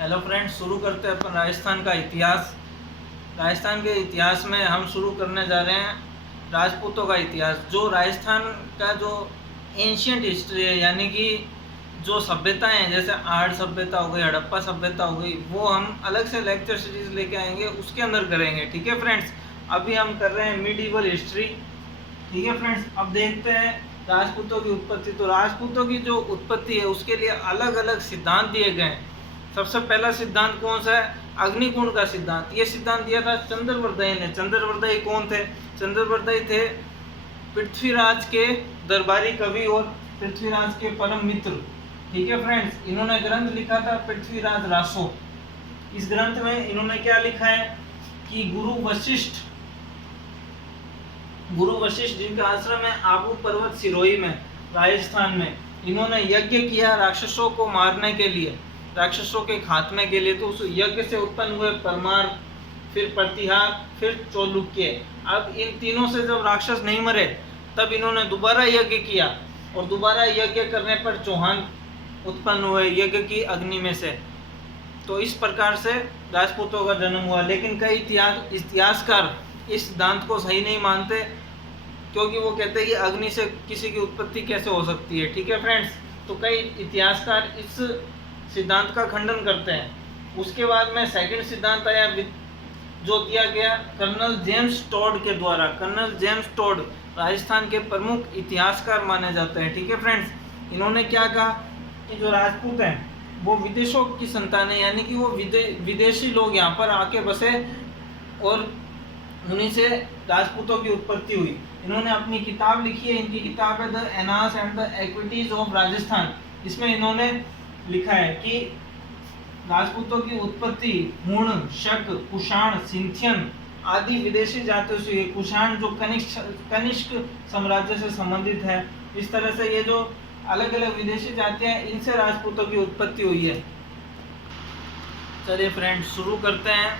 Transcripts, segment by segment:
Hello friends, शुरू करते हैं अपन राजस्थान का इतिहास। राजस्थान के इतिहास में हम शुरू करने जा रहे हैं राजपूतों का इतिहास। जो राजस्थान का जो एंशियंट हिस्ट्री है, यानी कि जो सभ्यताएं हैं, जैसे आर्य सभ्यता हो गई, हड़प्पा सभ्यता हो गई, वो हम अलग से लेक्चर सीरीज लेके आएंगे, उसके अंदर करेंगे। ठीक है फ्रेंड्स, अभी हम कर रहे हैं मिडीवल हिस्ट्री। ठीक है फ्रेंड्स, अब देखते हैं राजपूतों की उत्पत्ति। तो राजपूतों की जो उत्पत्ति है उसके लिए अलग अलग सिद्धांत दिए गए हैं। सबसे पहला सिद्धांत कौन सा है? अग्निकुंड का सिद्धांत। ये सिद्धांत दिया था चंद्रवरदई ने। चंद्रवरदई कौन थे? चंद्रवरदई थे पृथ्वीराज के दरबारी कवि और पृथ्वीराज के परम मित्र। ठीक है फ्रेंड्स, इन्होंने ग्रंथ लिखा था पृथ्वीराज रासो। इस ग्रंथ में इन्होंने क्या लिखा है कि गुरु वशिष्ठ जिनका आश्रम है आबू पर्वत सिरोही में, राजस्थान में, इन्होंने यज्ञ किया राक्षसों को मारने के लिए, राक्षसों के खात्मे के लिए। तो उस यज्ञ से उत्पन्न हुए परमार, फिर प्रतिहार, फिर चौलुक्य। अब इन तीनों से जब राक्षस नहीं मरे तब इन्होंने दोबारा यज्ञ किया, और दोबारा यज्ञ करने पर चौहान उत्पन्न हुए यज्ञ की अग्नि में से। तो इस प्रकार से राजपूतों का जन्म हुआ। लेकिन कई इतिहासकार इस सिद्धांत को सही नहीं मानते, क्योंकि वो कहते हैं कि अग्नि से किसी की उत्पत्ति कैसे हो सकती है। ठीक है फ्रेंड्स, तो कई इतिहासकार इस सिद्धांत का खंडन करते हैं। उसके बाद में सेकंड सिद्धांत आया जो दिया गया कर्नल जेम्स टॉड के द्वारा। कर्नल जेम्स टॉड राजस्थान के प्रमुख इतिहासकार माने जाते हैं। ठीक है फ्रेंड्स, इन्होंने क्या कहा कि जो राजपूत हैं वो विदेशों की संतान है, यानी कि वो विदेशी लोग यहाँ पर आके बसे और उन्हीं से राजपूतों की उत्पत्ति हुई। इन्होंने अपनी किताब लिखी है, इनकी किताब है the annals and the antiquities of Rajasthan. इसमें इन्होंने लिखा है कि राजपूतों की उत्पत्ति हुण, शक, कुषाण, सिंथियन आदि विदेशी जातियों से हुई। कुषाण जो कनिष्क साम्राज्य से संबंधित है। इस तरह से ये जो अलग अलग विदेशी जातियां हैं, इनसे राजपूतों की उत्पत्ति हुई है। चलिए फ्रेंड्स, शुरू करते हैं।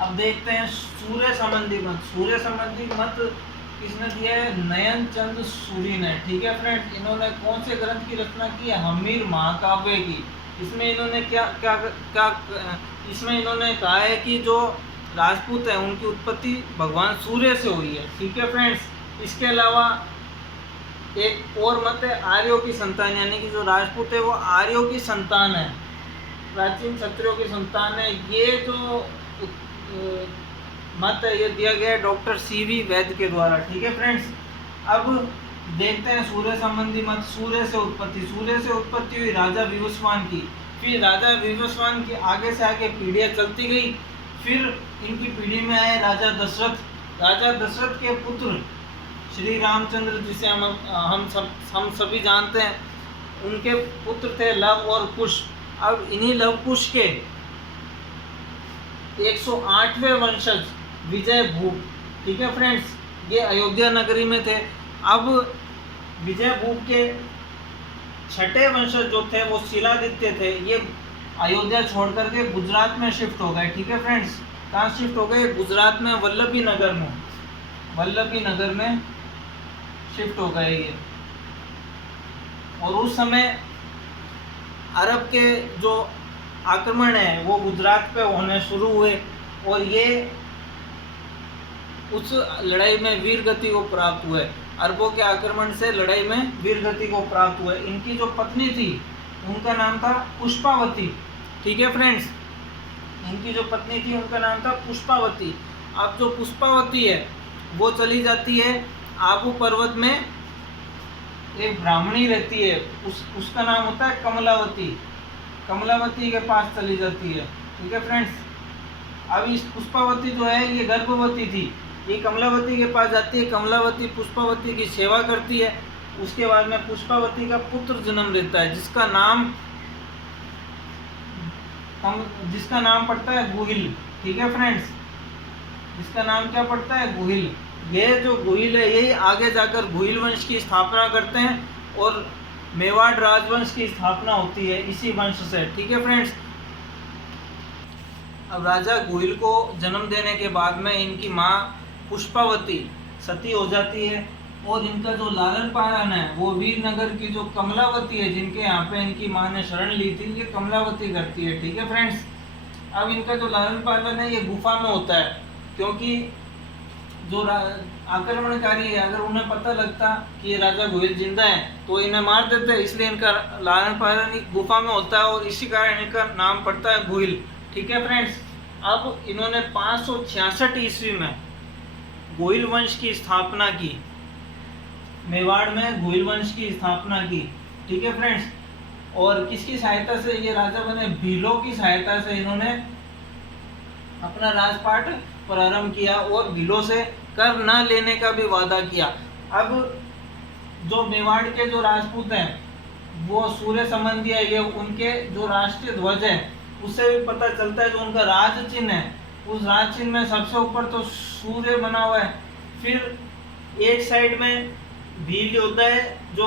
अब देखते हैं सूर्य संबंधी मत। सूर्य संबंधी मत किसने दिया है? नयन चंद सूरी ने। ठीक है फ्रेंड्स, इन्होंने कौन से ग्रंथ की रचना की है? हमीर महाकाव्य की। इसमें इन्होंने इसमें इन्होंने कहा है कि जो राजपूत है उनकी उत्पत्ति भगवान सूर्य से हुई है। ठीक है फ्रेंड्स, इसके अलावा एक और मत है आर्यों की संतान, यानी कि जो राजपूत है वो आर्यों की संतान है, प्राचीन क्षत्रियों की संतान है। ये जो मत है ये दिया गया है डॉक्टर सीवी वैद्य के द्वारा। ठीक है फ्रेंड्स, अब देखते हैं सूर्य संबंधी मत। सूर्य से उत्पत्ति हुई राजा विवस्वान की। फिर राजा विवस्वान की आगे से आगे पीढ़ियां चलती गई। फिर इनकी पीढ़ी में आए राजा दशरथ। राजा दशरथ के पुत्र श्री रामचंद्र, जिसे हम सभी जानते हैं, उनके पुत्र थे लव और कुश। अब इन्हीं लव कुश के 108वें वंशज विजय भूप। ठीक है फ्रेंड्स, ये अयोध्या नगरी में थे। अब विजय भूप के छठे वंशज जो थे वो शिलादित्य थे। ये अयोध्या छोड़ करके गुजरात में शिफ्ट हो गए। ठीक है फ्रेंड्स, कहाँ शिफ्ट हो गए? गुजरात में वल्लभी नगर में शिफ्ट हो गए ये। और उस समय अरब के जो आक्रमण है वो गुजरात पे होने शुरू हुए, और ये उस लड़ाई में वीर गति को प्राप्त हुए। अरबों के आक्रमण से लड़ाई में वीर गति को प्राप्त हुए। इनकी जो पत्नी थी उनका नाम था पुष्पावती। ठीक है फ्रेंड्स, इनकी जो पत्नी थी उनका नाम था पुष्पावती। अब जो पुष्पावती है वो चली जाती है आबू पर्वत में, एक ब्राह्मणी रहती है, उसका नाम होता है कमलावती। कमलावती के पास चली जाती है। ठीक है फ्रेंड्स, अब इस पुष्पावती जो है ये गर्भवती थी। ये कमलावती के पास जाती है, कमलावती पुष्पावती की सेवा करती है। उसके बाद में पुष्पावती का पुत्र जन्म लेता है, जिसका नाम पड़ता है गुहिल। ठीक है फ्रेंड्स, जिसका नाम क्या पड़ता है? गुहिल। ये जो गुहिल है यही आगे जाकर गुहिल वंश की स्थापना करते हैं, और मेवाड़ राजवंश की स्थापना होती है इसी वंश से। ठीक है फ्रेंड्स, अब राजा गुहिल को जन्म देने के बाद में इनकी माँ पुष्पावती सती हो जाती है। और इनका जो लालन पालन है वो वीरनगर की जो कमलावती है, जिनके यहाँ पे इनकी माँ ने शरण ली थी, ये कमलावती करती है। ठीक है फ्रेंड्स, अब इनका जो लालन पालन है ये गुफा में होता है, क्योंकि जो आक्रमणकारी है अगर उन्हें पता लगता कि ये राजा गोहिल जिंदा है तो इन्हें मार देते हैं, इसलिए इनका लालन पालन गुफा में होता है और इसी कारण इनका नाम पड़ता है गोहिल। ठीक है फ्रेंड्स, अब इन्होंने 566 ईस्वी में गोहिल वंश की स्थापना की, मेवाड़ में गोहिल वंश की स्थापना की। ठीक है फ्रेंड्स, और किसकी सहायता से ये राजा बने? भीलों की सहायता से इन्होंने अपना राजपाट प्रारंभ किया और भीलों से कर न लेने का भी वादा किया। अब जो मेवाड़ के जो राजपूत हैं वो सूर्य संबंधी है, ये उनके जो राष्ट्रीय ध्वज है उससे भी पता चलता है, जो उनका राज चिन्ह है उस राज चिन्ह में सबसे ऊपर तो सूर्य बना हुआ है। फिर एक साइड में भील योद्धा है जो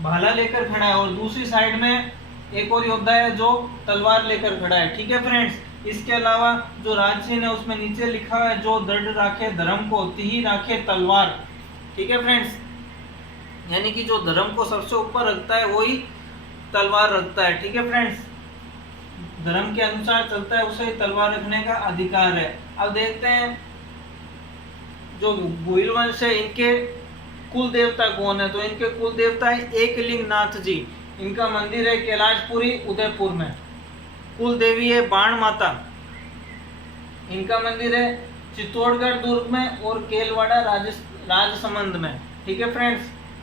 भाला लेकर खड़ा है और दूसरी साइड में एक और योद्धा है जो तलवार लेकर खड़ा है। ठीक है फ्रेंड्स, इसके अलावा जो राज चिन्ह है उसमें नीचे लिखा है जो दृढ़ राखे धर्म को तिहि राखे तलवार। ठीक है फ्रेंड्स, यानी कि जो धर्म को सबसे ऊपर रखता है वही तलवार रखता है। ठीक है फ्रेंड्स, धर्म के अनुसार चलता है उसे तलवार रखने का अधिकार है। अब देखते हैं जो गोहिल वंश है इनके कुल देवता कौन है? तो इनके कुल देवता है एकलिंग नाथ जी, इनका मंदिर है कैलाशपुरी उदयपुर में। कुल देवी है बाण माता, इनका मंदिर है चित्तौड़गढ़ दुर्ग में और केलवाड़ा राजसमंद में। ठीक है फ्रेंड्स,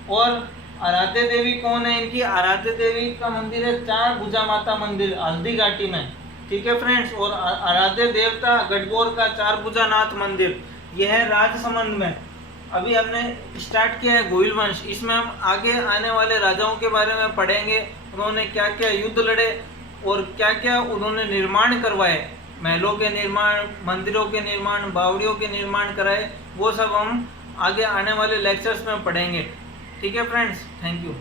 और आराध्य देवी कौन है? इनकी आराध्य देवी का मंदिर है चार भुजा माता मंदिर हल्दी घाटी में। ठीक है फ्रेंड्स, और आराध्य देवता गढ़बोर का चार भुजा नाथ मंदिर यह है राजसमंद में। अभी हमने स्टार्ट किया है गोहिल वंश, इसमें हम आगे आने वाले राजाओं के बारे में पढ़ेंगे, उन्होंने क्या क्या युद्ध लड़े और क्या क्या उन्होंने निर्माण करवाए, महलों के निर्माण, मंदिरों के निर्माण, बावड़ियों के निर्माण कराए, वो सब हम आगे आने वाले लेक्चर्स में पढ़ेंगे। ठीक है फ्रेंड्स, थैंक यू।